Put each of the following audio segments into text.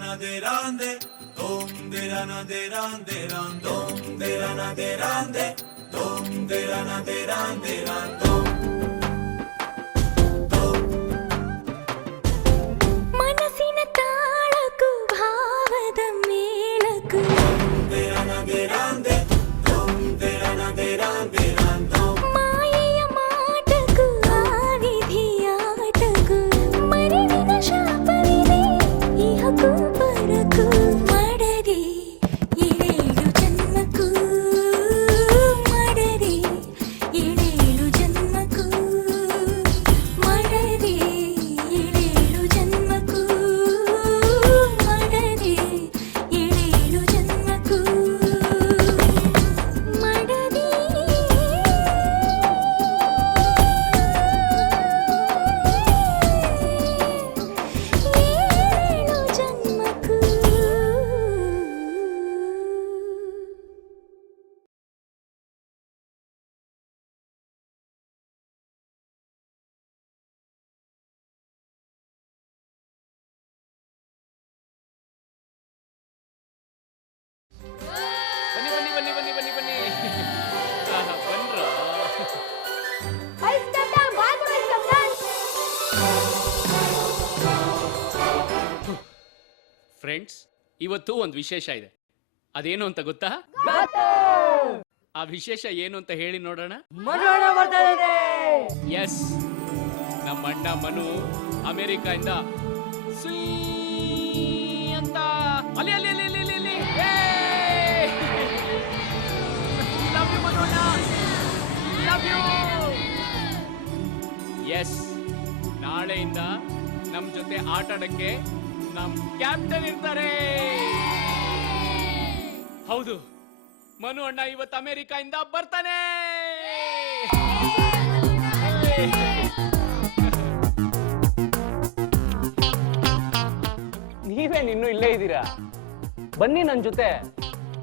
na de rande, tom de na de rande, tom de na de rande, tom de na de rande, tom. ಮನಸ್ಸಿನ ತಾಳಕ್ಕೂ ಭಾವದ ಮೇಳಕ್ಕೂ ಮಾಯೆಯ ಮಾಟಕ್ಕೂ ಆವಿಧಿಯಾಟಕ್ಕೂ ಮರೆವಿನ ಶಾಪವಿದೆ ಇಹಕ್ಕೂ ಪರಕ್ಕೂ ಮಾಡದೆ ಏಳೇಳು ಜನ್ಮಕ್ಕೂ ಮಾಡದೆ ಏಳೇಳು ಜನ್ಮಕ್ಕೂ ಮಾಡದೆ ಏಳೇಳು ಜನ್ಮಕ್ಕೂ ಮಾಡದೆ ಏಳೇಳು ಜನ್ಮಕ್ಕೂ ಮಾಡದೆ ಏಳೇಳು ಜನ್ಮಕ್ಕೂ. ಬನ್ನಿ ಬನ್ನಿ ಬನ್ನಿ ಬನ್ನಿ ಬನ್ನಿ ಬನ್ನಿ ಬನ್ರೋ. ಫ್ರೆಂಡ್ಸ್, ಇವತ್ತು ಒಂದು ವಿಶೇಷ ಇದೆ. ಅದೇನು ಅಂತ ಗೊತ್ತಾ? ಆ ವಿಶೇಷ ಏನು ಅಂತ ಹೇಳಿ ನೋಡೋಣ. ಎಸ್, ನಮ್ಮ ಅಣ್ಣ ಮನು ಅಮೆರಿಕಾಯಿಂದ ಅಂತ ಅಲ್ಲಿ ಅಲ್ಲಿ ಅಲ್ಲಿ ಅಲ್ಲಿ ಅಲ್ಲಿ ಲವ್ ಯು ಮನು ಅಣ್ಣ, ಲವ್ ಯು. ಎಸ್, ನಾಳೆಯಿಂದ ನಮ್ಮ ಜೊತೆ ಆಟ ಆಡಕ್ಕೆ ನಮ್ ಕ್ಯಾಪ್ಟನ್ ಇರ್ತಾರೆ. ಹೌದು, ಮನು ಅಣ್ಣ ಇವತ್ತು ಅಮೆರಿಕಾಯಿಂದ ಬರ್ತಾನೆ. ನೀವೇನ್ ಇನ್ನೂ ಇಲ್ಲೇ ಇದ್ದೀರಾ? ಬನ್ನಿ ನನ್ನ ಜೊತೆ.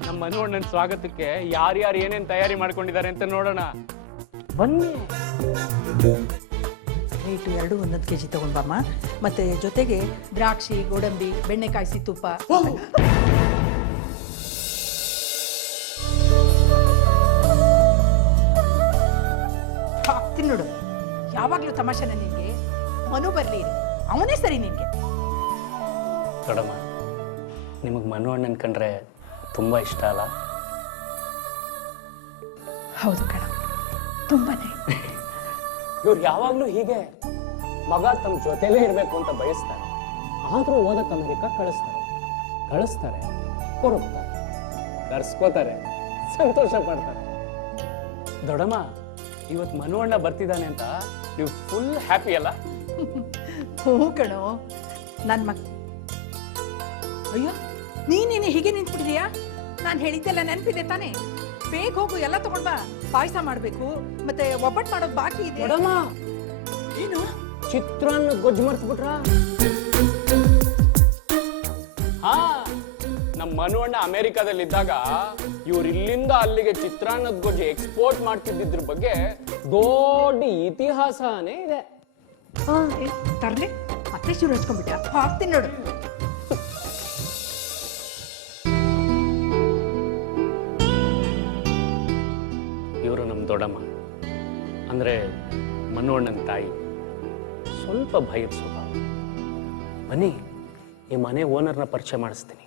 ನಮ್ಮ ಮನು ಅಣ್ಣನ ಸ್ವಾಗತಕ್ಕೆ ಯಾರ್ಯಾರು ಏನೇನ್ ತಯಾರಿ ಮಾಡ್ಕೊಂಡಿದ್ದಾರೆ ಅಂತ ನೋಡೋಣ. ಬನ್ನಿ. ಸ್ವೀಟು 2 1 ಕೆಜಿ ತಗೊಂಡ್ಬಮ್ಮ. ಮತ್ತೆ ಜೊತೆಗೆ ದ್ರಾಕ್ಷಿ, ಗೋಡಂಬಿ, ಬೆಣ್ಣೆ ಕಾಯಿಸಿ ತುಪ್ಪ. ತಿನ್ನೋಡು. ಯಾವಾಗ್ಲೂ ತಮಾಷೆನ ನಿನ್ಗೆ. ಮನು ಬರ್ಲಿ, ಅವನೇ ಸರಿ ನಿನ್ಗೆ. ದೊಡ್ಡಮ್ಮ, ನಿಮಗೆ ಮನು ಅಣ್ಣನ ಕಂಡ್ರೆ ತುಂಬಾ ಇಷ್ಟ ಅಲ್ಲ? ಹೌದು ಕಣ, ತುಂಬಾನೇ. ಇವ್ರು ಯಾವಾಗ್ಲೂ ಹೀಗೆ ಮಗ ತಮ್ಮ ಜೊತೆಲೇ ಇರ್ಬೇಕು ಅಂತ ಬಯಸ್ತಾರೆ. ಆದ್ರೂ ಓದಕ್ ಅಮೆರಿಕ ಕಳಿಸ್ತಾರೆ, ಕೊರಗ್ತಾರೆ, ಕರ್ಸ್ಕೋತಾರೆ, ಸಂತೋಷ ಪಡ್ತಾರೆ. ದೊಡ್ಡಮ್ಮ, ಇವತ್ತು ಮನು ಅಣ್ಣ ಬರ್ತಿದ್ದಾನೆ ಅಂತ ನೀವು ಫುಲ್ ಹ್ಯಾಪಿ ಅಲ್ಲ? ಹ್ಞೂ ಕಣೋ, ನನ್ನ ಅಯ್ಯೋ, ನೀನೇನೆ ಹೀಗೆ ನಿಂತ್ಬಿಟ್ಟಿದೀಯಾ? ನಾನು ಹೇಳಿದ್ದೆಲ್ಲ ನೆನಪಿದೆ ತಾನೇ? ಬೇಗ ಹೋಗು, ಎಲ್ಲ ತಗೊಂಡ್ ಬಾ. ಪಾಯಸ ಮಾಡ್ಬೇಕು, ಮತ್ತೆ ಒಬ್ಬಟ್ಟು ಮಾಡೋದು ಬಾಕಿ ಇದೆ. ಏನು? ಚಿತ್ರಾನ್ನ ಗೊಜ್ಜು ಮರ್ತ್ಬಿಟ್ರ? ಹಾ, ನಮ್ಮ ಮನು ಅಣ್ಣ ಅಮೆರಿಕಾದಲ್ಲಿದ್ದಾಗ ಇವ್ರು ಇಲ್ಲಿಂದ ಅಲ್ಲಿಗೆ ಚಿತ್ರಾನ್ನದ ಗೊಜ್ಜು ಎಕ್ಸ್ಪೋರ್ಟ್ ಮಾಡ್ತಿದ್ದಿದ್ರ ಬಗ್ಗೆ ದೊಡ್ಡ ಇತಿಹಾಸನೇ ಇದೆ. ತರ್ಲೆ ಮತ್ತೆ ಶುರು ಹಚ್ಕೊಂಡ್ಬಿಟ್ಟ. ಹಾಕ್ತೀನಿ ನೋಡು. ಇವರು ನಮ್ಮ ದೊಡ್ಡಮ್ಮ, ಅಂದ್ರೆ ಮನು ಅಣ್ಣನ ತಾಯಿ. ಸ್ವಲ್ಪ ಭಯದ ಸ್ವಭಾವ. ಬನ್ನಿ, ಈ ಮನೆ ಓನರ್ನ ಪರಿಚಯ ಮಾಡಿಸ್ತೀನಿ.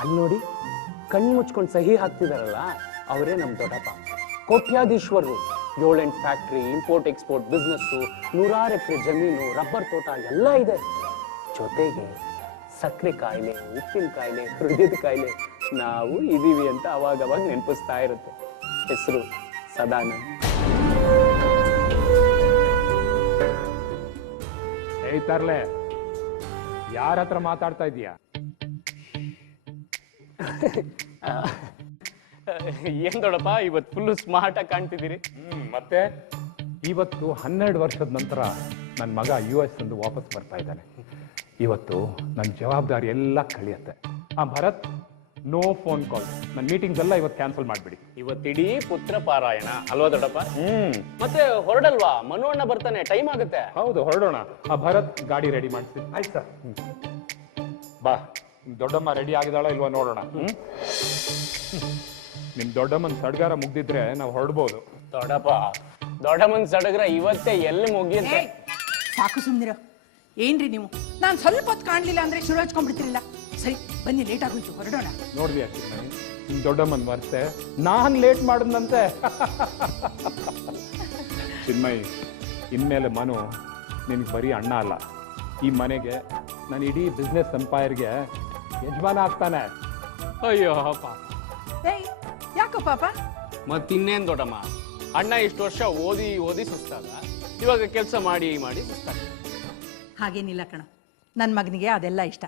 ಅಲ್ಲಿ ನೋಡಿ, ಕಣ್ಣು ಮುಚ್ಕೊಂಡು ಸಹಿ ಹಾಕ್ತಿದಾರಲ್ಲ, ಅವರೇ ನಮ್ಮ ದೊಡ್ಡಪ್ಪ. ಕೋಟ್ಯಾಧೀಶ್ವರರು. 7-8 ಫ್ಯಾಕ್ಟ್ರಿ, ಇಂಪೋರ್ಟ್ ಎಕ್ಸ್ಪೋರ್ಟ್ ಬಿಸ್ನೆಸ್ಸು, 100 ಎಕರೆ ಜಮೀನು, ರಬ್ಬರ್ ತೋಟ ಎಲ್ಲ ಇದೆ. ಜೊತೆಗೆ ಸಕ್ಕರೆ ಕಾಯಿಲೆ, ಉಪ್ಪಿನ ಕಾಯಿಲೆ, ಹೃದಯದ ಕಾಯಿಲೆ ನಾವು ಇದೀವಿ ಅಂತ ಅವಾಗವಾಗ ನೆನಪಿಸ್ತಾ ಇರುತ್ತೆ. ಹೆಸರು ಸದಾನಂದ್. ತರ್ಲೆ, ಯಾರ ಹತ್ರ ಮಾತಾಡ್ತಾ ಇದೀಯಾ? ಏನ್ ದೊಡ್ಡಪ್ಪ, ಇವತ್ತು ಫುಲ್ ಸ್ಮಾರ್ಟ್ ಆಗಿ ಕಾಣ್ತಿದ್ದೀರಿ. ಮತ್ತೆ ಇವತ್ತು 12 ವರ್ಷದ ನಂತರ ನನ್ನ ಮಗ US ಅಂದು ವಾಪಸ್ ಬರ್ತಾ ಇದ್ದಾನೆ. ಇವತ್ತು ನನ್ನ ಜವಾಬ್ದಾರಿ ಎಲ್ಲ ಕಳಿಯತ್ತೆ. Bharat, no phone call. ನನ್ನ ಮೀಟಿಂಗ್ಸ್ ಎಲ್ಲ ಇವತ್ತು ಕ್ಯಾನ್ಸಲ್ ಮಾಡಿಬಿಡಿ. ಇವತ್ತಿಡೀ ಪುತ್ರ ಪಾರಾಯಣ ಅಲ್ವಾ ದೊಡ್ಡಪ್ಪ? ಮತ್ತೆ ಹೊರಡಲ್ವಾ? ಮನು ಅಣ್ಣ ಬರ್ತಾನೆ, ಟೈಮ್ ಆಗುತ್ತೆ. ಹೌದು, ಹೊರಡೋಣ. ಆ ಭರತ್ ಗಾಡಿ ರೆಡಿ ಮಾಡಿಸಿ. ಆಯ್ತು ಸರ್. ಬಾ, ದೊಡ್ಡಮ್ಮ ರೆಡಿ ಆಗಿದಾಳ ಇಲ್ವಾ ನೋಡೋಣ. ನಿಮ್ ದೊಡ್ಡಮ್ಮನ ಸಡ್ಗಾರ ಮುಗ್ದಿದ್ರೆ ನಾವು ಹೊರಡ್ಬೋದು. ದೊಡ್ಡಮ್ಮನ್ ಸಡಗ್ರ ಇವತ್ತೇ ಎಲ್ಲಿ ಮುಗಿಯುತ್ತೆ? ಸಾಕು ಸುಮ್ನಿರೋ. ಏನ್ರಿ ನೀವು? ನಾನು ಸ್ವಲ್ಪ ಹೊತ್ತು ಕಾಣ್ಲಿಲ್ಲ ಅಂದ್ರೆ ಶುರು ಹಚ್ಕೊಂಡ್ಬಿಡ್ತಿರಲಿಲ್ಲ. ಸರಿ ಬನ್ನಿ, ಲೇಟ್ ಆಗೋಯ್ತು, ಹೊರಡೋಣ. ನೋಡ್ದಿಯಾ ಚಿನ್ಮಯಿ, ನಿಮ್ ದೊಡ್ಡಮ್ಮನ್ ವರ್ಸೆ ನಾನ್ ಲೇಟ್ ಮಾಡಿದ್ನಂತೆ. ಚಿನ್ಮಯಿ, ಇನ್ಮೇಲೆ ಮನು ನಿನ್ಗೆ ಬರೀ ಅಣ್ಣ ಅಲ್ಲ, ಈ ಮನೆಗೆ ನಾನು ಇಡೀ ಬಿಸ್ನೆಸ್ ಎಂಪೈರ್ಗೆ ಯಜಮಾನ ಆಗ್ತಾನೆ. ಅಯ್ಯೋ ಪಾಪ. ಏಯ್ ಯಾಕೋ ಪಾಪ? ಮತ್ತಿನ್ನೇನ್ ದೊಡ್ಡಮ್ಮ, ಅಣ್ಣ ಇಷ್ಟು ವರ್ಷ ಓದಿ ಓದಿ ಸುಸ್ತಾದ, ಇವಾಗ ಕೆಲಸ ಮಾಡಿ ಮಾಡಿ ಸುಸ್ತಾಗ. ಹಾಗೇನಿಲ್ಲ ಕಣ, ನನ್ನ ಮಗನಿಗೆ ಅದೆಲ್ಲ ಇಷ್ಟ.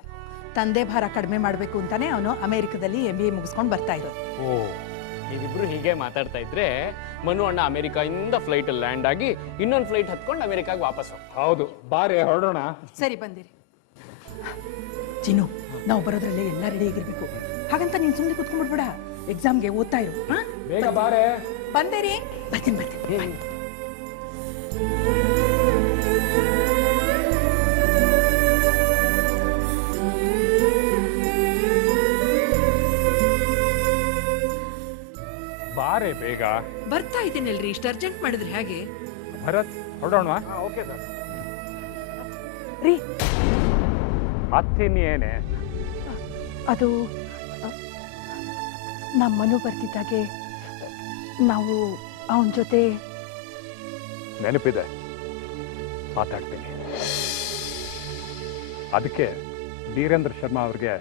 ತಂದೆ ಭಾರ ಕಡಿಮೆ ಮಾಡಬೇಕು ಅಂತಾನೆ ಅವನು ಅಮೆರಿಕದಲ್ಲಿ MBA ಮುಗಿಸ್ಕೊಂಡು ಬರ್ತಾ ಇರೋದು. ಓ, ನೀವಿಬ್ರು ಹೀಗೆ ಮಾತಾಡ್ತಾ ಇದ್ರೆ ಮನು ಅಣ್ಣ ಅಮೆರಿಕಾದಿಂದ ಫ್ಲೈಟ್ ಅಲ್ಲಿ ಲ್ಯಾಂಡ್ ಆಗಿ ಇನ್ನೊಂದು ಫ್ಲೈಟ್ ಹತ್ಕೊಂಡು ಅಮೆರಿಕಾಗೆ ವಾಪಸ್ ಹೋಗ್ತಾರೆ. ಹೌದು, ಬಾರೆ ಹೊರಡೋಣ. ಸರಿ ಬಂದಿರಿ. ಚಿನ್ನು, ನಾವು ಬರೋದ್ರಲ್ಲೇ ಎಲ್ಲ ರೆಡಿ ಆಗಿರ್ಬೇಕು. ಹಾಗಂತ ನೀನು ಸುಮ್ಮನೆ ಕುತ್ಕೊಂಡ್ಬಿಡ್ಬೇಡ, ಎಕ್ಸಾಮ್ಗೆ ಓದ್ತಾ ಇರು. ಬೇಗ ಬಾರೆ. ಬಂದೇರಿ? ಬರ್ತೀನಿ ಬರ್ತೀನಿ. ಬಾರೆ ಬೇಗ. ಬರ್ತಾ ಇದ್ದೀನಲ್ರಿ, ಇಷ್ಟು ಅರ್ಜೆಂಟ್ ಮಾಡಿದ್ರೆ ಹೇಗೆ? ಭರತ್, ಹೊರಡೋಣ. Okay sir. ರೀ, ಮತ್ತಿನ್ನೇನೆ? ಅದು ನಮ್ಮ ಮನು ಬರ್ತಿದ್ದಾಗೆ ನಾವು ಅವನ ಜೊತೆ. ನೆನಪಿದೆ, ಮಾತಾಡ್ತೀನಿ. ಅದಕ್ಕೆ ವೀರೇಂದ್ರ ಶರ್ಮಾ ಅವ್ರಿಗೆ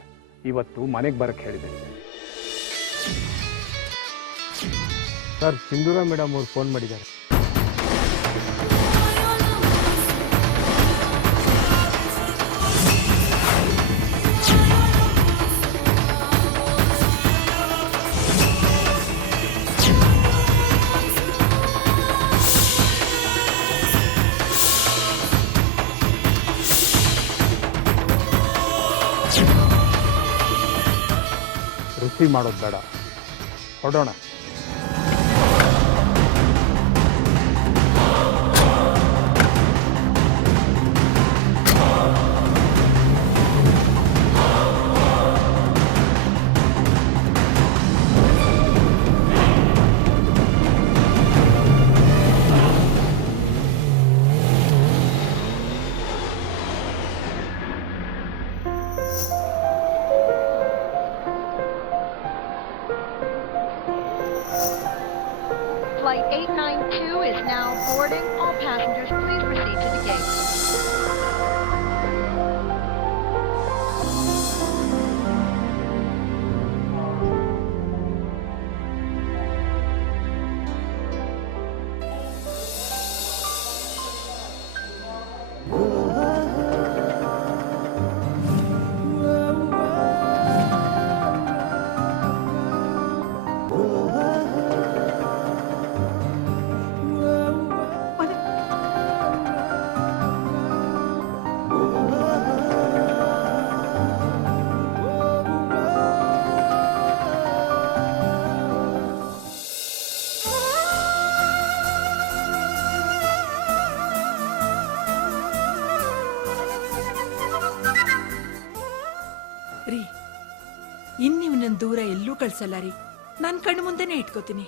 ಇವತ್ತು ಮನೆಗೆ ಬರಕ್ಕೆ ಹೇಳಿದೆ. ಸರ್, ಸಿಂಧೂರ ಮೇಡಮ್ ಅವ್ರು ಫೋನ್ ಮಾಡಿದ್ದಾರೆ. ರಿಸೀವ್ ಮಾಡೋದು ಬೇಡ, ಹೊರಡೋಣ. Flight 892 is now boarding. All passengers, please proceed to the gate. ರೀ, ಇನ್ನಿವ್ ನನ್ನ ದೂರ ಎಲ್ಲೂ ಕಳ್ಸಲ್ಲ ರೀ, ನಾನು ಕಣ್ಣು ಮುಂದೆನೆ ಇಟ್ಕೋತೀನಿ.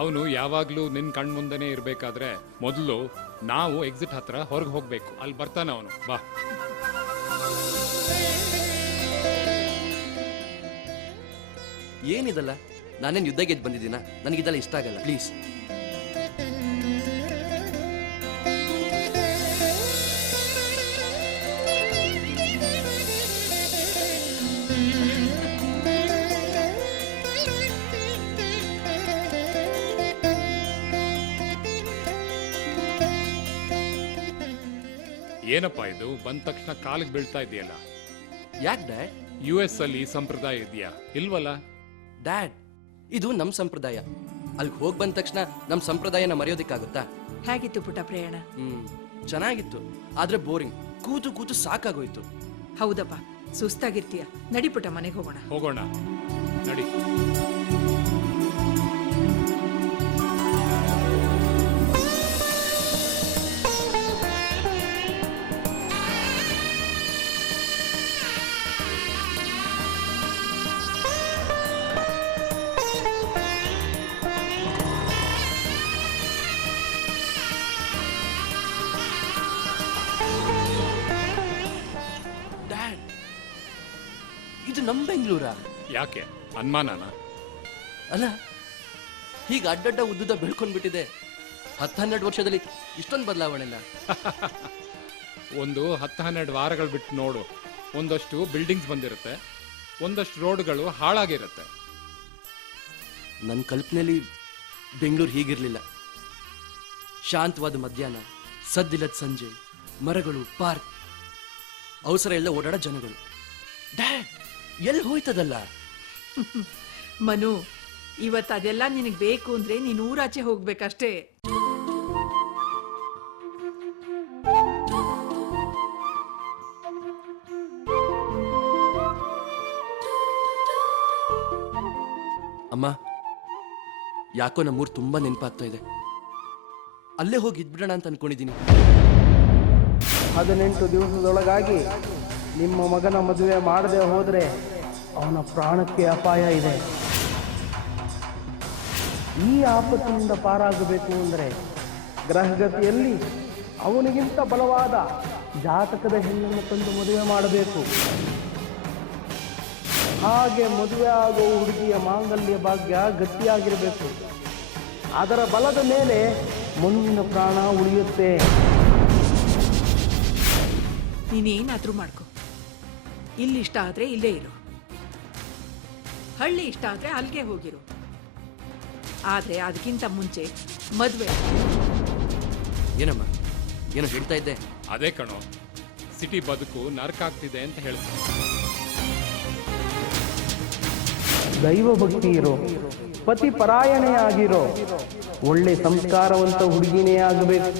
ಅವನು ಯಾವಾಗ್ಲೂ ನಿನ್ ಕಣ್ ಮುಂದೆನೆ ಇರ್ಬೇಕಾದ್ರೆ ಮೊದಲು ನಾವು ಎಕ್ಸಿಟ್ ಹತ್ರ ಹೊರಗೆ ಹೋಗ್ಬೇಕು. ಅಲ್ಲಿ ಬರ್ತಾನೆ ಅವನು. ಬಾ. ಏನಿದಲ್ಲ, ನಾನೇನು ಯುದ್ಧ ಗೆದ್ದು ಬಂದಿದ್ದೀನ? ನನಗಿದೆಲ್ಲ ಇಷ್ಟ ಆಗಲ್ಲ, ಪ್ಲೀಸ್. ಏನಪ್ಪಾ ಇದು, ಬಂದ ತಕ್ಷಣ ಕಾಲಿಗೆ ಬೀಳ್ತಾ ಇದೆಯಲ್ಲ? ಯಾಕೆ ಡ್ಯಾಡ್? US ಅಲ್ಲಿ ಈ ಸಂಪ್ರದಾಯ ಇದೆಯಾ? ಇಲ್ವಲ್ಲ ಡ್ಯಾಡ್, ಇದು ನಮ್ಮ ಸಂಪ್ರದಾಯ. ಅಲ್ಲಿಗೆ ಹೋಗಿ ಬಂದ ತಕ್ಷಣ ನಮ್ಮ ಸಂಪ್ರದಾಯನ ಮರೆಯೋದಕ್ಕಾಗುತ್ತಾ? ಹೇಗಿತ್ತು ಪುಟ್ಟ ಪ್ರಯಾಣ? ಚೆನ್ನಾಗಿತ್ತು, ಆದ್ರೆ ಬೋರಿಂಗ್. ಕೂತು ಕೂತು ಸಾಕಾಗೋಯ್ತು. ಹೌದಪ್ಪ, ಸುಸ್ತಾಗಿರ್ತೀಯ. ನಡಿಪುಟ ಮನೆಗೆ ಹೋಗೋಣ. ಹೋಗೋಣ ನಡಿ. ಡ್ಯಾಡ್, ಇದು ನಮ್ಮ ಬೆಂಗಳೂರಾ? ಯಾಕೆ ಅನುಮಾನನ? ಅಲ್ಲ, ಹೀಗೆ ಅಡ್ಡಡ್ಡ ಉದ್ದುದ ಬೆಳ್ಕೊಂಡ್ಬಿಟ್ಟಿದೆ. 10-12 ವರ್ಷದಲ್ಲಿ ಇಷ್ಟೊಂದು ಬದಲಾವಣೆನ? ಒಂದು 10-12 ವಾರಗಳು ಬಿಟ್ಟು ನೋಡು, ಒಂದಷ್ಟು ಬಿಲ್ಡಿಂಗ್ಸ್ ಬಂದಿರುತ್ತೆ, ಒಂದಷ್ಟು ರೋಡ್ಗಳು ಹಾಳಾಗಿರುತ್ತೆ. ನನ್ನ ಕಲ್ಪನೆಯಲ್ಲಿ ಬೆಂಗಳೂರು ಹೀಗಿರಲಿಲ್ಲ. ಶಾಂತವಾದ ಮಧ್ಯಾಹ್ನ, ಸದ್ದಿಲ್ಲದ ಸಂಜೆ, ಮರಗಳು, ಪಾರ್ಕ್, ಅವಸರ ಎಲ್ಲ ಓಡಾಡೋ ಜನಗಳು. ಡ್ಯಾಡ್, ಎಲ್ಲಿ ಹೋಯ್ತದಲ್ಲ? ಮನು, ಇವತ್ತು ಅದೆಲ್ಲ ನಿನಗೆ ಬೇಕು ಅಂದ್ರೆ ನೀನು ಊರಾಚೆ ಹೋಗ್ಬೇಕಷ್ಟೇ. ಅಮ್ಮ, ಯಾಕೋ ನಮ್ಮೂರು ತುಂಬಾ ನೆನಪಾಗ್ತಾ ಇದೆ. ಅಲ್ಲೇ ಹೋಗಿ ಇದ್ಬಿಡೋಣ ಅಂತ ಅನ್ಕೊಂಡಿದ್ದೀನಿ. 18 ದಿವಸದೊಳಗಾಗಿ ನಿಮ್ಮ ಮಗನ ಮದುವೆ ಮಾಡದೆ ಹೋದರೆ ಅವನ ಪ್ರಾಣಕ್ಕೆ ಅಪಾಯ ಇದೆ. ಈ ಆಪತ್ತಿನಿಂದ ಪಾರಾಗಬೇಕು ಅಂದರೆ ಗ್ರಹಗತಿಯಲ್ಲಿ ಅವನಿಗಿಂತ ಬಲವಾದ ಜಾತಕದ ಹೆಣ್ಣನ್ನು ತಂದು ಮದುವೆ ಮಾಡಬೇಕು. ಹಾಗೆ ಮದುವೆ ಆಗೋ ಹುಡುಗಿಯ ಮಾಂಗಲ್ಯ ಭಾಗ್ಯ ಗಟ್ಟಿಯಾಗಿರಬೇಕು. ಅದರ ಬಲದ ಮೇಲೆ ಮನುವಿನ ಪ್ರಾಣ ಉಳಿಯುತ್ತೆ. ನೀನೇನಾದ್ರೂ ಮಾಡ್ಕೊ. ಇಲ್ಲಿ ಇಷ್ಟ ಆದ್ರೆ ಇಲ್ಲೇ ಇರು, ಹಳ್ಳಿ ಇಷ್ಟ ಆದ್ರೆ ಅಲ್ಲಿಗೆ ಹೋಗಿರು. ಆದ್ರೆ ಅದಕ್ಕಿಂತ ಮುಂಚೆ ಮದ್ವೆ. ಏನಮ್ಮ, ಏನೋ ಹೇಳ್ತಾ ಇದ್ದೆ? ಅದೇ ಕಣೋ, ಸಿಟಿ ಬದುಕು ನರಕ ಆಗ್ತಿದೆ ಅಂತ ಹೇಳ್ತಾರೆ. ದೈವ ಭಕ್ತಿ ಇರೋ, ಪತಿ ಪರಾಯಣೆ ಆಗಿರೋ, ಒಳ್ಳೆ ಸಂಸ್ಕಾರವಂತ ಹುಡುಗಿನೇ ಆಗಬೇಕು.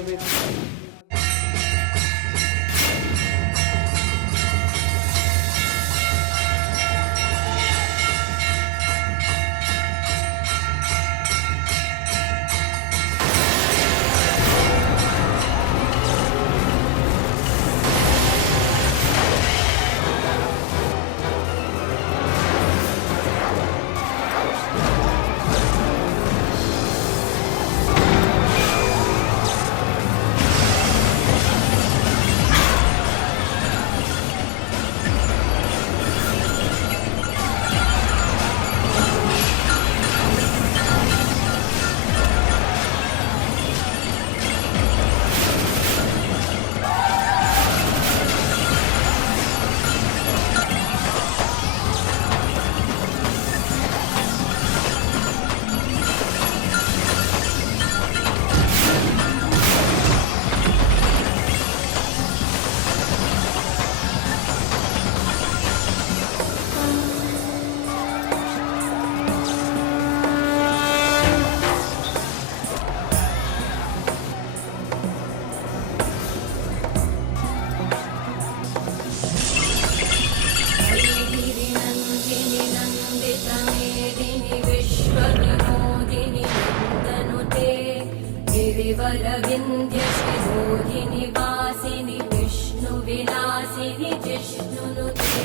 गिरिवरविन्ध्यशिरोधिनि वासिनि विष्णुविलासिनि जिष्णुनुते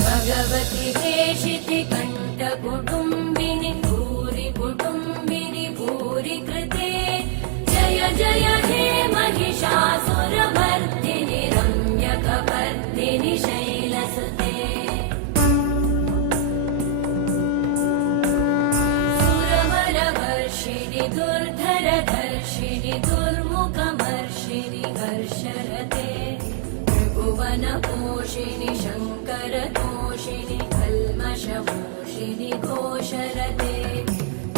भगवति हेशिति कण्ठकुटुम्बिनि भूरि कुटुम्बिनि भूरि कृते जय जय हे महिषासुरमर्दिनि रम्यकपर्दिनि शैलसुते सुरवरवर्षिणि दुर्धरधर्षिणि दुर्मुखमर्षिणि हर्षरते त्रिभुवनपोषिणि शङ्करतोषिणि कल्मषमोषिणि घोषरते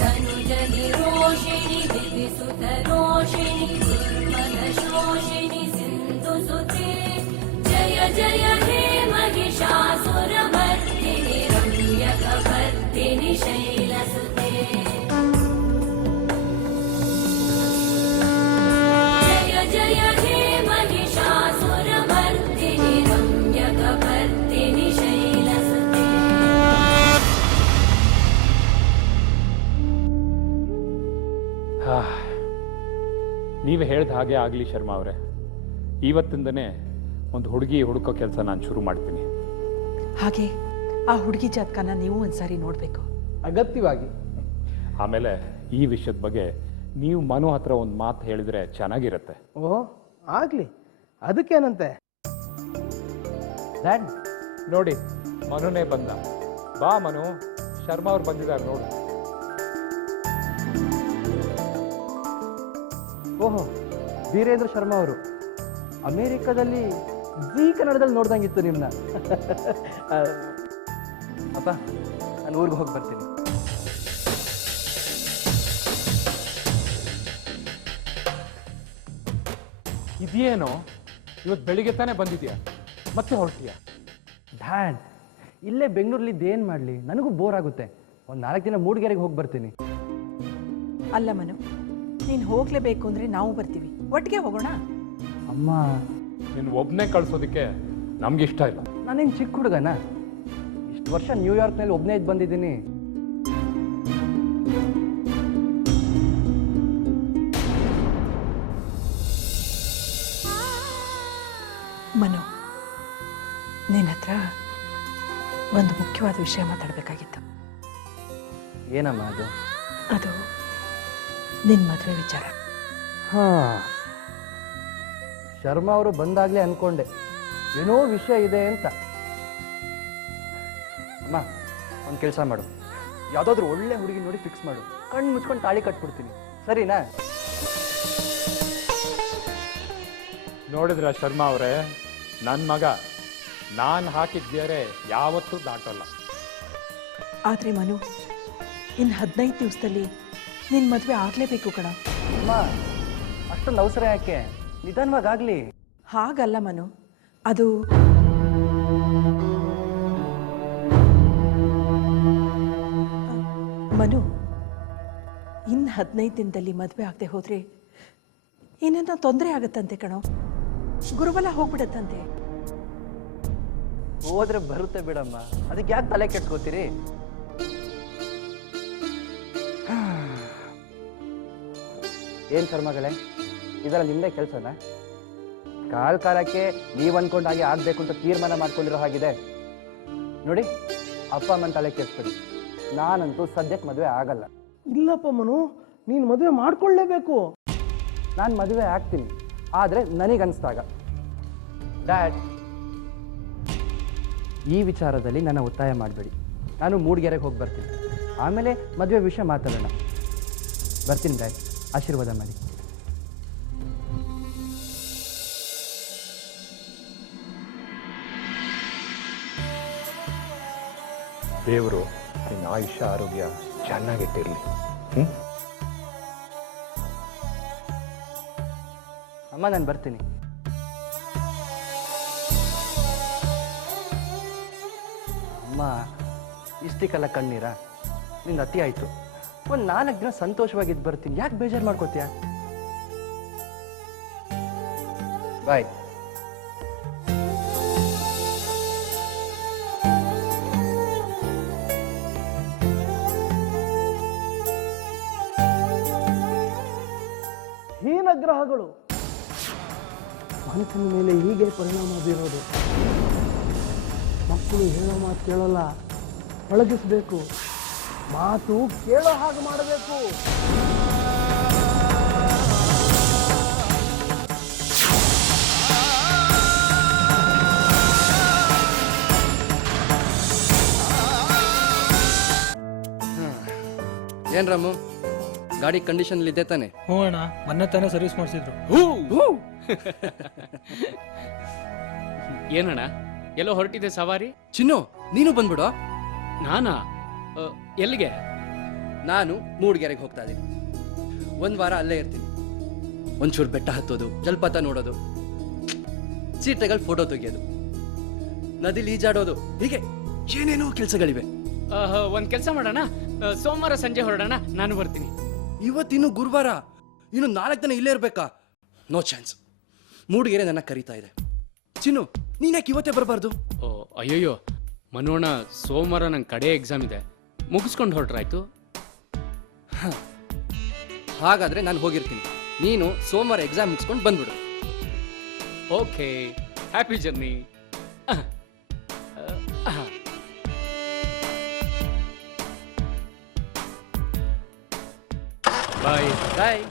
तनुजनिरोषिणि दिविसुतरोषिणि दुर्मदशोषिणि सिन्धुसुते जय जय हे महिषासुरमर्दिनि रम्यकपर्दिनि शैलसुते जय जय हे महिषासुरमर्दिनि रम्यकपर्दिनि ನೀವು ಹೇಳ್ದ ಹಾಗೆ ಆಗಲಿ ಶರ್ಮಾ ಅವರೇ. ಇವತ್ತಿಂದನೇ ಒಂದು ಹುಡುಗಿ ಹುಡುಕೋ ಕೆಲಸ ನಾನು ಶುರು ಮಾಡ್ತೀನಿ. ಹಾಗೆ ಆ ಹುಡುಗಿ ಜಾತಕನ ನೀವು ಒಂದ್ಸಾರಿ ನೋಡಬೇಕು. ಅಗತ್ಯವಾಗಿ. ಆಮೇಲೆ ಈ ವಿಷಯದ ಬಗ್ಗೆ ನೀವು ಮನು ಹತ್ರ ಒಂದು ಮಾತು ಹೇಳಿದರೆ ಚೆನ್ನಾಗಿರುತ್ತೆ. ಓಹೋ, ಆಗಲಿ, ಅದಕ್ಕೇನಂತೆ. ಡ್ಯಾಡ್, ನೋಡಿ ಮನುನೇ ಬಂದ. ಬಾ ಮನು, ಶರ್ಮಾ ಅವ್ರು ಬಂದಿದ್ದಾರೆ ನೋಡು. ಓಹೋ, ವೀರೇಂದ್ರ ಶರ್ಮಾ ಅವರು. ಅಮೇರಿಕಾದಲ್ಲಿ ಜೀ ಕನ್ನಡದಲ್ಲಿ ನೋಡ್ದಂಗಿತ್ತು ನಿಮ್ಮನ್ನ. ಅಪ್ಪ, ನಾನು ಊರಿಗೆ ಹೋಗಿ ಬರ್ತೀನಿ. ಇದೇನೋ ಇವತ್ತು ಬೆಳಿಗ್ಗೆ ತಾನೇ ಬಂದಿದ್ಯಾ, ಮತ್ತೆ ಹೊರಟಿಯಾ? ಡ್ಯಾಡ್, ಇಲ್ಲೇ ಬೆಂಗಳೂರಲ್ಲಿ ಇದ್ದೇನು ಮಾಡಲಿ, ನನಗೂ ಬೋರ್ ಆಗುತ್ತೆ. ಒಂದು 4 ದಿನ ಮೂಡಿಗೆರೆಗೆ ಹೋಗಿ ಬರ್ತೀನಿ. ಅಲ್ಲ ಮನು, ನೀನು ಹೋಗ್ಲೇಬೇಕು ಅಂದ್ರೆ ನಾವು ಬರ್ತೀವಿ, ಒಟ್ಟಿಗೆ ಹೋಗೋಣ. ಅಮ್ಮ, ನೀನು ಒಬ್ಬನೇ ಕಳ್ಸೋದಕ್ಕೆ ನಮ್ಗೆ ಇಷ್ಟ ಇಲ್ಲ. ನಾನೇನು ಚಿಕ್ಕ ಹುಡುಗನ? ಇಷ್ಟು ವರ್ಷ ನ್ಯೂಯಾರ್ಕ್ನಲ್ಲಿ ಒಬ್ಬನೇ ಇದ್ದು ಬಂದಿದ್ದೀನಿ. ಮನು, ನಿನ್ನ ಹತ್ರ ಒಂದು ಮುಖ್ಯವಾದ ವಿಷಯ ಮಾತಾಡಬೇಕಾಗಿತ್ತು. ಏನಮ್ಮ ಅದು? ಅದು ನಿನ್ನ ಮದುವೆ ವಿಚಾರ. ಹಾಂ, ಶರ್ಮಾ ಅವರು ಬಂದಾಗಲೇ ಅಂದ್ಕೊಂಡೆ ಏನೋ ವಿಷಯ ಇದೆ ಅಂತ. ಅಮ್ಮ, ಒಂದು ಕೆಲಸ ಮಾಡು, ಯಾವುದಾದ್ರೂ ಒಳ್ಳೆ ಹುಡುಗಿ ನೋಡಿ ಫಿಕ್ಸ್ ಮಾಡು. ಕಣ್ಣು ಮುಚ್ಕೊಂಡು ತಾಳಿ ಕಟ್ಬಿಡ್ತೀನಿ, ಸರಿನಾ? ನೋಡಿದ್ರ ಶರ್ಮಾ ಅವರೇ, ನನ್ನ ಮಗ ನಾನು ಹಾಕಿದ ಬೇರೆ ಯಾವತ್ತೂ ದಾಟಲ್ಲ. ಆದರೆ ಮನು, ಇನ್ನು 15 ದಿವಸದಲ್ಲಿ ನಿನ್ನ ಮದುವೆ ಆಗಲೇಬೇಕು ಕಣ. ಅಮ್ಮ, ಅಷ್ಟೊಂದು ಅವಸರ ಯಾಕೆ? ನಿಧಾನವಾಗಲಿ. ಹಾಗಲ್ಲ ಮನು, ಅದು ಮನು, ಇನ್ನು 15 ದಿನದಲ್ಲಿ ಮದುವೆ ಆಗದೆ ಹೋದ್ರೆ ಏನೇನೋ ತೊಂದರೆ ಆಗತ್ತಂತೆ ಕಣೋ. ಗುರುಬಲ ಹೋಗ್ಬಿಡತ್ತಂತೆ. ಹೋದ್ರೆ ಬರುತ್ತೆ ಬಿಡಮ್ಮ, ಅದಕ್ಕೆ ಯಾಕೆ ತಲೆ ಕೆಡ್ಸ್ಕೋತೀರಿ? ಏನು ಶರ್ಮಾಗಳೇ, ಇದರ ನಿಮ್ಮದೇ ಕೆಲಸನ? ಕಾಲಕ್ಕೆ ನೀವು ಅಂದ್ಕೊಂಡು ಹಾಗೆ ಆಗಬೇಕು ಅಂತ ತೀರ್ಮಾನ ಮಾಡ್ಕೊಂಡಿರೋ ಹಾಗಿದೆ. ನೋಡಿ, ಅಪ್ಪ ಅಮ್ಮನ ತಲೆ ಕೆಡಿಸ್ಬೇಡಿ. ನಾನಂತೂ ಸದ್ಯಕ್ಕೆ ಮದುವೆ ಆಗಲ್ಲ. ಇಲ್ಲಪ್ಪ ಮನು, ನೀನು ಮದುವೆ ಮಾಡ್ಕೊಳ್ಳೇಬೇಕು. ನಾನು ಮದುವೆ ಆಗ್ತೀನಿ, ಆದರೆ ನನಗನ್ನಿಸ್ದಾಗ. ಡ್ಯಾಡ್, ಈ ವಿಚಾರದಲ್ಲಿ ನನ್ನ ಒತ್ತಾಯ ಮಾಡಬೇಡಿ. ನಾನು ಮೂಡಿಗೆರೆಗೆ ಹೋಗಿ ಬರ್ತೀನಿ, ಆಮೇಲೆ ಮದುವೆ ವಿಷಯ ಮಾತಾಡೋಣ. ಬರ್ತೀನಿ ಡ್ಯಾಡ್, ಆಶೀರ್ವಾದ ಮಾಡಿ. ದೇವರು ನಿನ್ನ ಆಯುಷ್ಯ ಆರೋಗ್ಯ ಚೆನ್ನಾಗಿಟ್ಟಿರಲಿ. ಅಮ್ಮ, ನಾನು ಬರ್ತೀನಿ. ಅಮ್ಮ, ಇಷ್ಟಕ್ಕೆಲ್ಲ ಕಣ್ಣೀರಾ? ನಿಂದು ಅತಿ ಆಯಿತು. ಒಂದು 4 ದಿನ ಸಂತೋಷವಾಗಿದ್ದು ಬರ್ತೀನಿ, ಯಾಕೆ ಬೇಜಾರು ಮಾಡ್ಕೋತೀಯ? ಬಾಯ್. ಹೀನಗ್ರಹಗಳು ಮನಸ್ಸಿನ ಮೇಲೆ ಹೀಗೆ ಪರಿಣಾಮ ಬೀರೋದು. ಮಕ್ಕಳು ಹೇಳೋ ಮಾತು ಕೇಳೋಲ್ಲ, ಪಳಗಿಸ್ಬೇಕು. ಮಾತು ಕೇಳೋ ಹಾಗೆ ಮಾಡಬೇಕು. ಏನ್ ರಾಮು, ಗಾಡಿ ಕಂಡೀಷನ್ ಇದೆ ತಾನೆ? ಹ್ಞೂ ಅಣ್ಣ, ಮೊನ್ನೆ ತಾನೇ ಸರ್ವಿಸ್ ಮಾಡಿಸಿದ್ರು. ಏನಣ್ಣ, ಎಲ್ಲೋ ಹೊರಟಿದೆ ಸವಾರಿ? ಚಿನ್ನು, ನೀನು ಬಂದ್ಬಿಡು. ನಾನಾ? ಎಲ್ಲಿಗೆ? ನಾನು ಮೂಡಿಗೆರೆಗೆ ಹೋಗ್ತಾ ಇದ್ದೀನಿ. 1 ವಾರ ಅಲ್ಲೇ ಇರ್ತೀನಿ. ಒಂಚೂರು ಬೆಟ್ಟ ಹತ್ತೋದು, ಜಲಪಾತ ನೋಡೋದು, ಸೀಟೆಗಳು ಫೋಟೋ ತೆಗಿಯೋದು, ನದಿಲಿ ಈಜಾಡೋದು, ಹೀಗೆ ಏನೇನೋ ಕೆಲಸಗಳಿವೆ. ಒಂದ್ ಕೆಲಸ ಮಾಡೋಣ, ಸೋಮವಾರ ಸಂಜೆ ಹೊರಡೋಣ, ನಾನು ಬರ್ತೀನಿ. ಇವತ್ತಿನ್ನು ಗುರುವಾರ, ಇನ್ನು 4 ದಿನ ಇಲ್ಲೇ ಇರ್ಬೇಕಾ? No chance. ಮೂಡಿಗೆರೆ ನನ್ನ ಕರೀತಾ ಇದೆ. ಚಿನ್ನು, ನೀನ್ಯಾಕೆ ಇವತ್ತೇ ಬರಬಾರ್ದು? ಓ ಅಯ್ಯೋಯ್ಯೋ ಮನೋಣ, ಸೋಮವಾರ ನಂಗೆ ಕಡೆ ಎಕ್ಸಾಮ್ ಇದೆ, ಮುಗಿಸ್ಕೊಂಡು ಹೊರಟ್ರಾಯ್ತು. ಹಾಗಾದ್ರೆ ನಾನು ಹೋಗಿರ್ತೀನಿ. ನೀನು ಸೋಮವಾರ ಎಕ್ಸಾಮ್ ಮುಗಿಸ್ಕೊಂಡು ಬಂದ್ಬಿಡು. Okay, happy journey. Bye. Bye.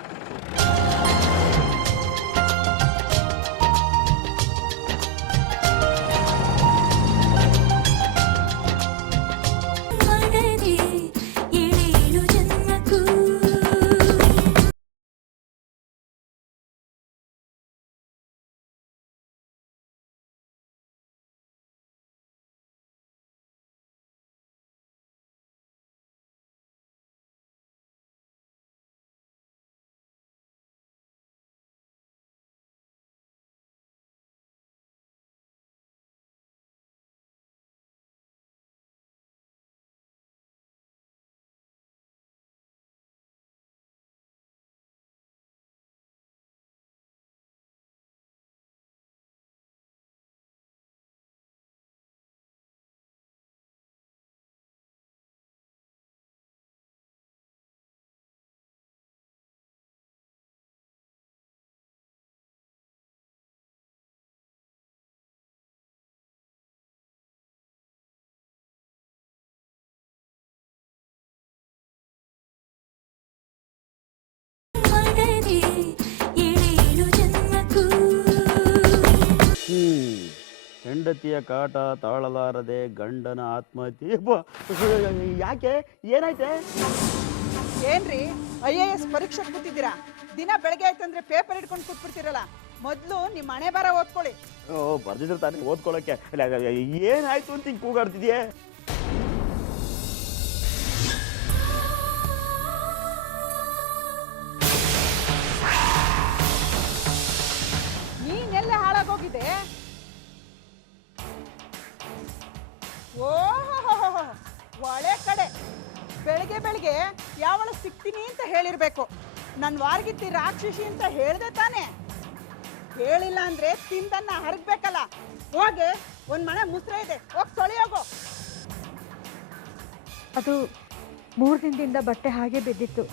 ಹೆಂಡತಿಯ ಕಾಟ ತಾಳಲಾರದೆ ಗಂಡನ ಆತ್ಮಹತ್ಯೆ. ಯಾಕೆ, ಏನಾಯ್ತೆ? ಏನ್ರಿ IAS ಪರೀಕ್ಷೆ ಕೂತಿದ್ದೀರಾ? ದಿನ ಬೆಳಗ್ಗೆ ಆಯ್ತಂದ್ರೆ ಪೇಪರ್ ಹಿಡ್ಕೊಂಡು ಕೂತ್ಬಿಡ್ತೀರಲ್ಲ. ಮೊದಲು ನಿಮ್ಮ ಹಣೆ ಬರ ಓದ್ಕೊಳ್ಳಿ. ಬರ್ದಿದ್ರೆ ತಾನೇ ಓದ್ಕೊಳ್ಳೋಕೆ. ಏನಾಯ್ತು ಅಂತ ಹಿಂಗೆ ಕೂಗಾಡ್ತಿದ್ಯೆ? ನೀನೆಲ್ಲ ಹಾಳಾಗೋಗಿದೆ? ಓಹೋ, ಒಳ್ಳೆ ಕಡೆ. ಬೆಳಗ್ಗೆ ಬೆಳಗ್ಗೆ ಯಾವಳ ಸಿಗ್ತೀನಿ ಅಂತ ಹೇಳಿರ್ಬೇಕು. ನನ್ನ ವಾರ್ಗಿತ್ತಿ ರಾಕ್ಷಸಿ ಅಂತ ಹೇಳ್ದೆ ತಾನೆ? ಹೇಳಿಲ್ಲ ಅಂದ್ರೆ ತಿಂದನ್ನ ಹರಗ್ಬೇಕಲ್ಲ. ಹೋಗಿ ಒಂದ್ ಮನೆ ಮುಸ್ರೆ ಇದೆ, ಹೋಗಿ ತೊಳಿ ಹೋಗು. ಅದು 3 ದಿನದಿಂದ ಬಟ್ಟೆ ಹಾಗೆ ಬಿದ್ದಿತ್ತು,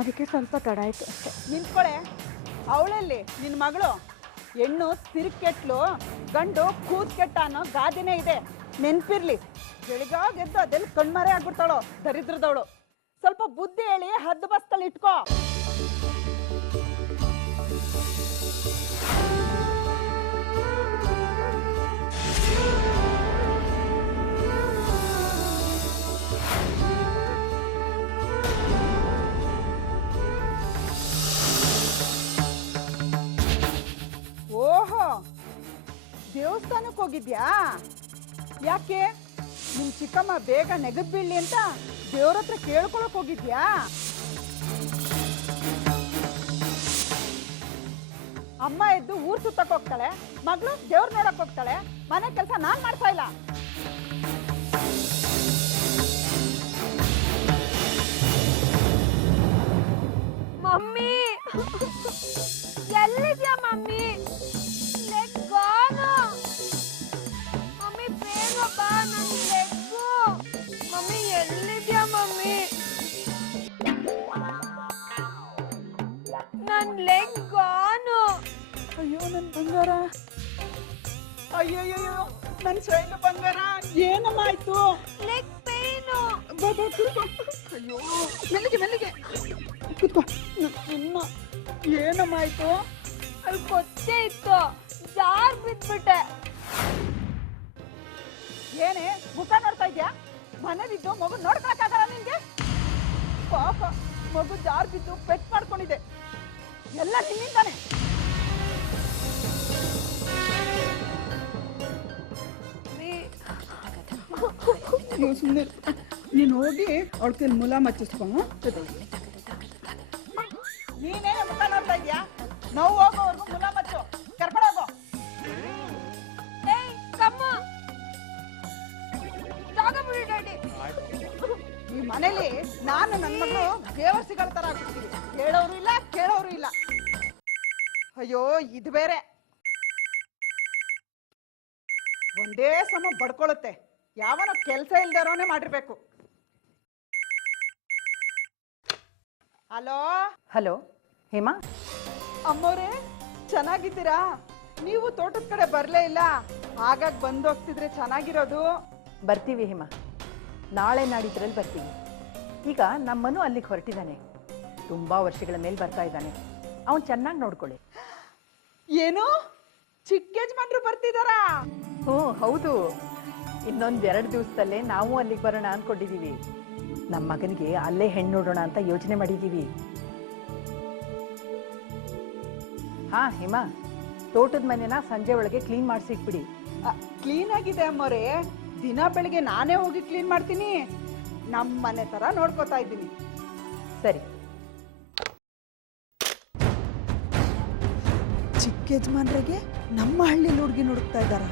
ಅದಕ್ಕೆ ಸ್ವಲ್ಪ ತಡ ಆಯ್ತು ಅಷ್ಟೇ. ನಿಂತ್ಕೊಳೆ. ಅವಳಲ್ಲಿ ನಿನ್ನ ಮಗಳು? ಹೆಣ್ಣು ತಿರುಕೆಟ್ಲು, ಗಂಡು ಕೂತ್ ಕೆಟ್ಟ ಅನ್ನೋ ಗಾದೆನೇ ಇದೆ, ನೆನ್ಪಿರ್ಲಿ. ಬೆಳಿಗಾಗಿ ಎದ್ದು ಅದೆಲ್ಲ ಕಣ್ಮರೆ ಆಗ್ಬಿಡ್ತಾಳೋ ದರಿದ್ರದವಳು. ಸ್ವಲ್ಪ ಬುದ್ಧಿ ಹೇಳಿ ಹದ್ದು ಬಸ್ತಲ್ಲಿ ಇಟ್ಕೋ. ಓಹೋ, ದೇವಸ್ಥಾನಕ್ಕೆ ಹೋಗಿದ್ಯಾ? ಯಾಕೆ, ನಿಮ್ ಚಿಕ್ಕಮ್ಮ ಬೇಗ ನೆಗದ್ ಬೀಳ್ಲಿ ಅಂತ ದೇವ್ರ ಹತ್ರ ಕೇಳ್ಕೊಳಕ್ ಹೋಗಿದ್ಯಾ? ಅಮ್ಮ ಎದ್ದು ಊರ್ ಸುತ್ತಕ್ ಹೋಗ್ತಾಳೆ, ಮಗಳು ದೇವ್ರ ನೋಡಕ್ ಹೋಗ್ತಾಳೆ. ಮನೆ ಕೆಲಸ ನಾನ್ ಮಾಡ್ತಾ ಇಲ್ಲ. ಮಮ್ಮಿ ಎಲ್ಲಿದ್ಯಾ ಮಮ್ಮಿ? ಮಮ್ಮಿ ಬೇಗ ಬಾ, ನನ್ ಲೆಗ್ಗು. ಮಮ್ಮಿ ಎಲ್ಲಿದ್ಯಾ ಮಮ್ಮಿ? ನನ್ ಲೆಗ್ ಗಾನು. ಅಯ್ಯೋ ನನ್ ಬಂಗಾರ, ಅಯ್ಯೋಯ್ಯೋ ನನ್ ಶೈಲು ಬಂಗಾರ, ಏನಮ್ಮ ಆಯ್ತು? Leg pain. ಅಯ್ಯೋ ಮೆಲ್ಲಿಗೆ ಮೆಲ್ಲಿಗೆ ಕೂತ್ಕೋ. ಏನಮ್ಮ ಆಯ್ತು? ಅಲ್ಲಿ ಕೊಚ್ಚೆ ಇತ್ತು, ಜಾರ್ ಬಿದ್ಬಿಟ್ಟೆ. ಏನೇ ಮುಖ ನೋಡ್ತಾ ಇದ್ಯಾ? ಮನೇಲಿದ್ದು ಮಗು ನೋಡ್ಕೊಳಕ್ಕಾಗಲ್ಲ ನಿನ್ಗೆ? ಪಾಪ ಮಗು ಜಾರ್ ಬಿದ್ದು ಪೆಟ್ ಮಾಡ್ಕೊಂಡಿದೆ. ಎಲ್ಲ ನಿನ್ನಿಂದಾನೆ. ಸುಮ್ಮನೆ ನೀನು ಹೋಗಿ ಅವಳ ಕೈಲಿ ಮುಲ ಮಚ್ಚಿಸ್ಕೊಂಡು. ನೀನೇ ಮುಖ ನೋಡ್ತಾ ಇದ್ಯಾ? ನೋವು ಹೋಗೋವರೆಗೂ ಮುಲ ಮಚ್ಚು, ಕರ್ಕೊಂಡೋಗೋ. ಈ ಮನೇಲಿ ನಾನು ನನ್ನ ಮಗಳು ದೇವರ್ಸಿಗಳ ತರ ಆಗ್ಬಿಡ್ತೀವಿ. ಹೇಳೋರು ಇಲ್ಲ, ಕೇಳೋರು ಇಲ್ಲ. ಅಯ್ಯೋ ಇದು ಬೇರೆ ಒಂದೇ ಸಮ ಬಡ್ಕೊಳ್ಳುತ್ತೆ. ಯಾವನ ಕೆಲಸ ಇಲ್ದಿರೋನೇ ಮಾಡಿರ್ಬೇಕು. ಹಲೋ ಹಲೋ, ಹೇಮಾ, ಅಮ್ಮೋರೆ ಚೆನ್ನಾಗಿದ್ದೀರಾ? ನೀವು ತೋಟದ ಕಡೆ ಬರಲೇ ಇಲ್ಲ, ಹಾಗಾಗಿ ಬಂದು ಹೋಗ್ತಿದ್ರೆ ಚೆನ್ನಾಗಿರೋದು. ಬರ್ತೀವಿ ಹೇಮಾ, ನಾಳೆ ನಾಡಿದ್ರಲ್ಲಿ ಬರ್ತೀವಿ. ಈಗ ನಮ್ಮನು ಅಲ್ಲಿಗೆ ಹೊರಟಿದ್ದಾನೆ. ತುಂಬ ವರ್ಷಗಳ ಮೇಲೆ ಬರ್ತಾ ಇದ್ದಾನೆ. ಅವನು ಚೆನ್ನಾಗಿ ನೋಡ್ಕೊಳ್ಳಿ. ಏನು ಚಿಕ್ಕ ಯಜಮಾನ್ರು ಬರ್ತಿದಾರಾ? ಹ್ಞೂ ಹೌದು. ಇನ್ನೊಂದು 2 ದಿವಸದಲ್ಲೇ ನಾವು ಅಲ್ಲಿಗೆ ಬರೋಣ ಅಂದ್ಕೊಂಡಿದ್ದೀವಿ. ನಮ್ಮ ಮಗನಿಗೆ ಅಲ್ಲೇ ಹೆಣ್ಣು ನೋಡೋಣ ಅಂತ ಯೋಚನೆ ಮಾಡಿದ್ದೀವಿ. ಹಾ ಹೇಮಾ, ತೋಟದ ಮನೆನ ಸಂಜೆ ಒಳಗೆ ಕ್ಲೀನ್ ಮಾಡಿಸಿಟ್ಬಿಡಿ. ಕ್ಲೀನ್ ಆಗಿದೆ ಅಮ್ಮೋರೆ, ದಿನ ಬೆಳಿಗ್ಗೆ ನಾನೇ ಹೋಗಿ ಕ್ಲೀನ್ ಮಾಡ್ತೀನಿ. ನಮ್ಮ ಮನೆ ತರ ನೋಡ್ಕೋತಾ ಇದ್ದೀನಿ. ಸರಿ. ಚಿಕ್ಕ ಯಜಮಾನ್ರಿಗೆ ನಮ್ಮ ಹಳ್ಳಿ ಹುಡುಗಿ ಹುಡುಕ್ತಾ ಇದ್ದಾರ.